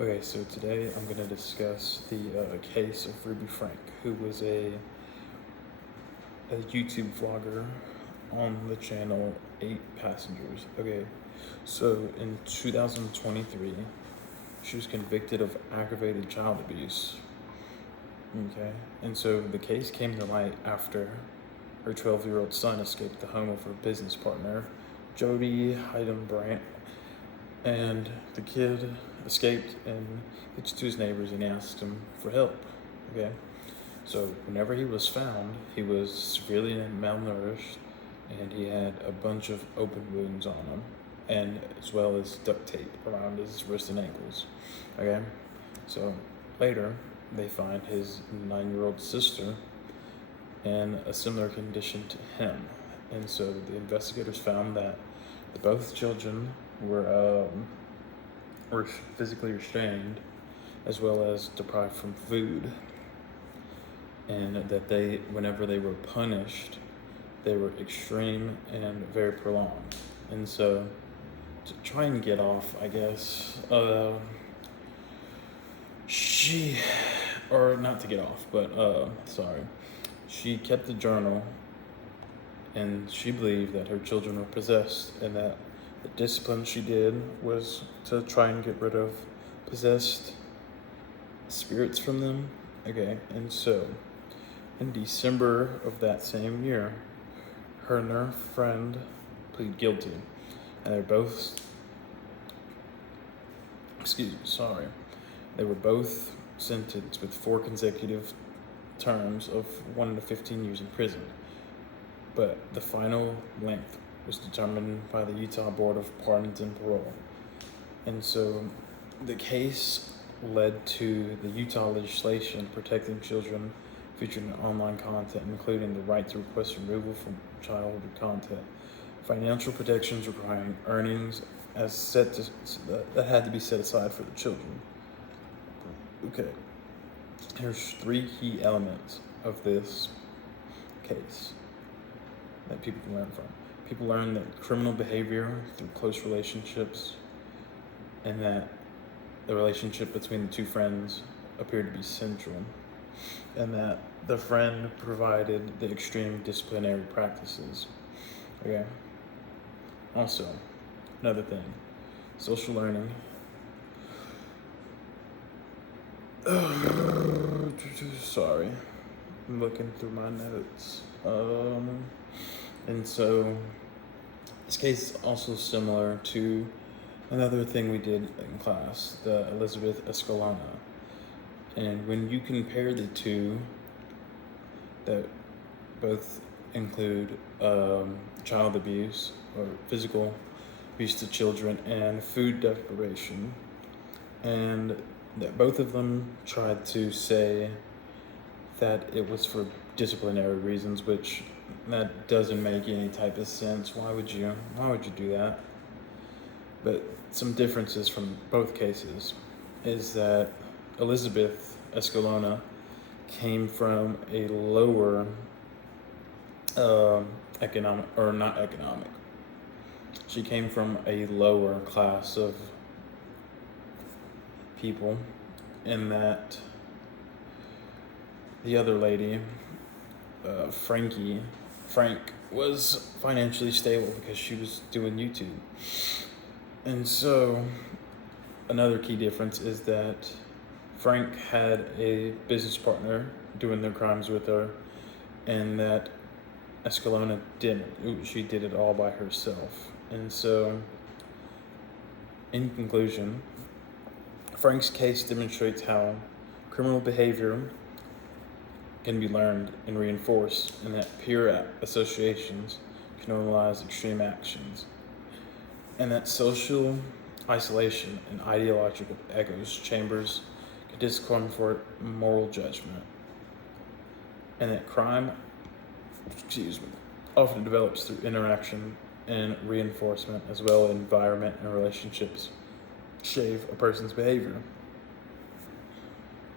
Okay, so today I'm going to discuss the case of Ruby Frank, who was a YouTube vlogger on the channel 8 Passengers. Okay, so in 2023, she was convicted of aggravated child abuse. Okay, and so the case came to light after her 12-year-old son escaped the home of her business partner, Jody Heidenbrandt, and the kid escaped and pitched to his neighbors and asked him for help. Okay, so whenever he was found, he was severely malnourished and he had a bunch of open wounds on him, and as well as duct tape around his wrists and ankles. Okay, so later they find his 9-year-old sister in a similar condition to him, and so the investigators found that both children were physically restrained as well as deprived from food, and that whenever they were punished, they were extreme and very prolonged. And so to try and get off, I guess, she, or not to get off, but she kept a journal, and she believed that her children were possessed, and that the discipline she did was to try and get rid of possessed spirits from them. Okay, and so in December of that same year, her and her friend plead guilty, and they were both sentenced with 4 consecutive terms of 1 to 15 years in prison. But the final length was determined by the Utah Board of Pardons and Parole. And so the case led to the Utah legislation protecting children featuring online content, including the right to request removal from childhood content, financial protections requiring earnings that had to be set aside for the children. Okay, here's 3 key elements of this case that people can learn from. People learn that criminal behavior through close relationships, and that the relationship between the 2 friends appeared to be central, and that the friend provided the extreme disciplinary practices. Okay. Also, another thing, social learning. Sorry, I'm looking through my notes. And so this case is also similar to another thing we did in class, the Elizabeth Escalona. And when you compare the two, that both include child abuse or physical abuse to children and food deprivation, and that both of them tried to say that it was for disciplinary reasons, which that doesn't make any type of sense. Why would you do that? But some differences from both cases is that Elizabeth Escalona came from a lower she came from a lower class of people, in that the other lady, Frank, was financially stable because she was doing YouTube. And so another key difference is that Frank had a business partner doing their crimes with her, and that Escalona didn't. She did it all by herself. And so, in conclusion, Frank's case demonstrates how criminal behavior can be learned and reinforced, and that peer associations can normalize extreme actions, and that social isolation and ideological echoes chambers can discomfort moral judgment, and that crime often develops through interaction and reinforcement, as well as environment and relationships shape a person's behavior.